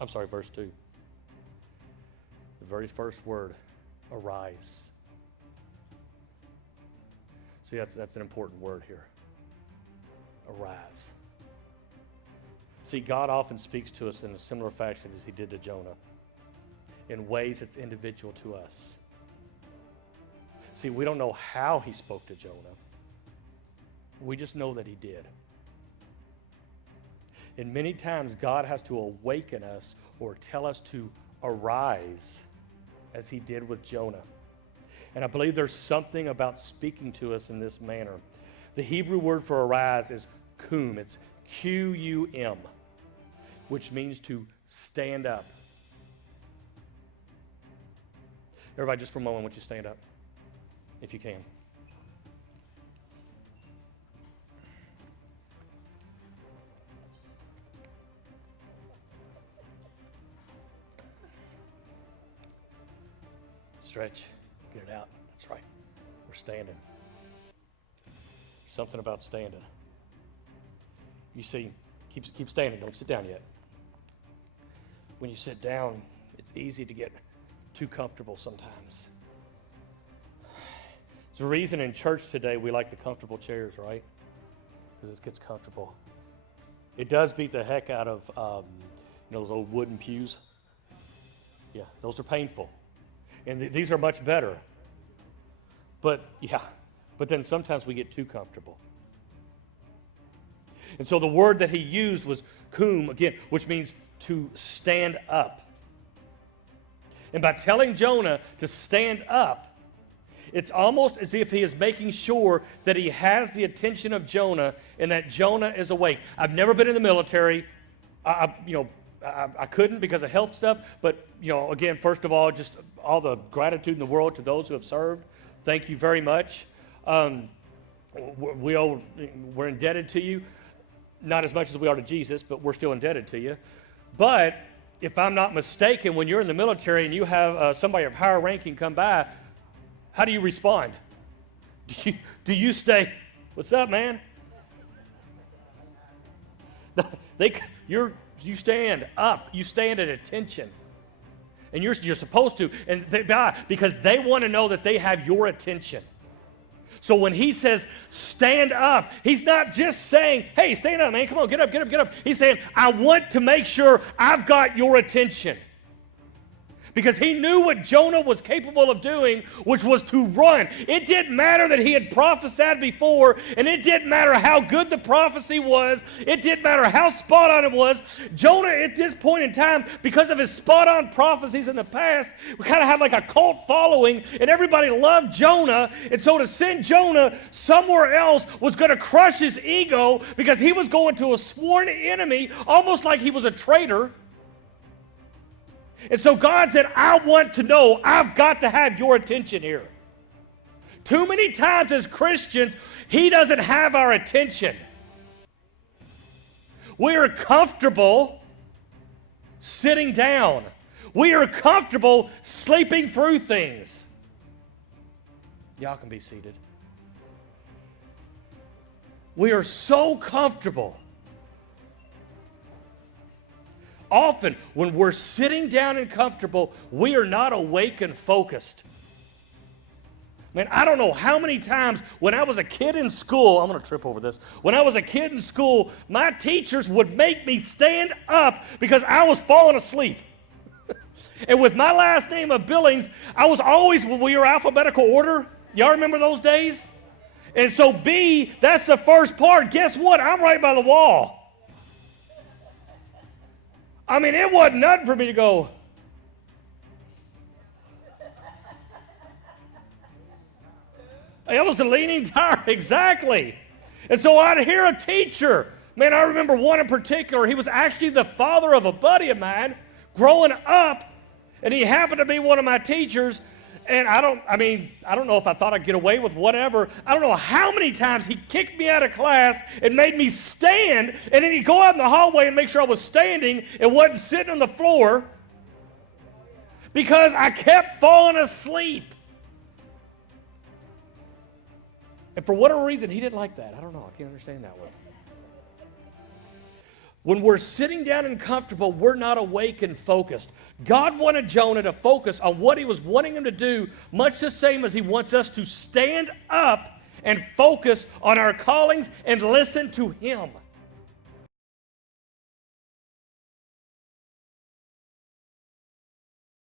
I'm sorry, verse 2. The very first word, arise. See, that's an important word here. Arise. See, God often speaks to us in a similar fashion as he did to Jonah, in ways that's individual to us. See, we don't know how he spoke to Jonah. We just know that he did. And many times God has to awaken us or tell us to arise as he did with Jonah. And I believe there's something about speaking to us in this manner. The Hebrew word for arise is Koom. It's Q-U-M, which means to stand up. Everybody, just for a moment, would you stand up, if you can? Stretch, get it out. That's right. We're standing. Something about standing. You see, keep standing. Don't sit down yet. When you sit down, it's easy to get too comfortable sometimes. There's a reason in church today we like the comfortable chairs, right? Because it gets comfortable. It does beat the heck out of those old wooden pews. Yeah, those are painful. And these are much better. But then sometimes we get too comfortable. And so the word that he used was koom, again, which means to stand up. And by telling Jonah to stand up, it's almost as if he is making sure that he has the attention of Jonah and that Jonah is awake. I've never been in the military. I couldn't because of health stuff, but again, first of all, just all the gratitude in the world to those who have served. Thank you very much. We're indebted to you, not as much as we are to Jesus, but we're still indebted to you. But if I'm not mistaken, when you're in the military and you have somebody of higher ranking come by, how do you respond? Do you stay, what's up, man? You stand up. You stand at attention. And you're supposed to. And because they want to know that they have your attention. So when he says, stand up, he's not just saying, hey, stand up, man. Come on, get up, get up, get up. He's saying, I want to make sure I've got your attention. Because he knew what Jonah was capable of doing, which was to run. It didn't matter that he had prophesied before, and it didn't matter how good the prophecy was. It didn't matter how spot on it was. Jonah, at this point in time, because of his spot on prophecies in the past, we kind of had like a cult following, and everybody loved Jonah. And so to send Jonah somewhere else was going to crush his ego because he was going to a sworn enemy, almost like he was a traitor. And so God said, I want to know, I've got to have your attention here. Too many times as Christians, he doesn't have our attention. We are comfortable sitting down. We are comfortable sleeping through things. Y'all can be seated. We are so comfortable. Often, when we're sitting down and comfortable, we are not awake and focused. Man, I don't know how many times when I was a kid in school, I'm going to trip over this. When I was a kid in school, my teachers would make me stand up because I was falling asleep. And with my last name of Billings, I was always, when we were alphabetical order, y'all remember those days? And so B, that's the first part. Guess what? I'm right by the wall. I mean, it wasn't nothing for me to go. It was a leaning tower, exactly. And so I'd hear a teacher. Man, I remember one in particular. He was actually the father of a buddy of mine growing up, and he happened to be one of my teachers. And I don't know if I thought I'd get away with whatever. I don't know how many times he kicked me out of class and made me stand, and then he'd go out in the hallway and make sure I was standing and wasn't sitting on the floor because I kept falling asleep. And for whatever reason, he didn't like that. I don't know. I can't understand that one. When we're sitting down and comfortable, we're not awake and focused. God wanted Jonah to focus on what he was wanting him to do, much the same as he wants us to stand up and focus on our callings and listen to him.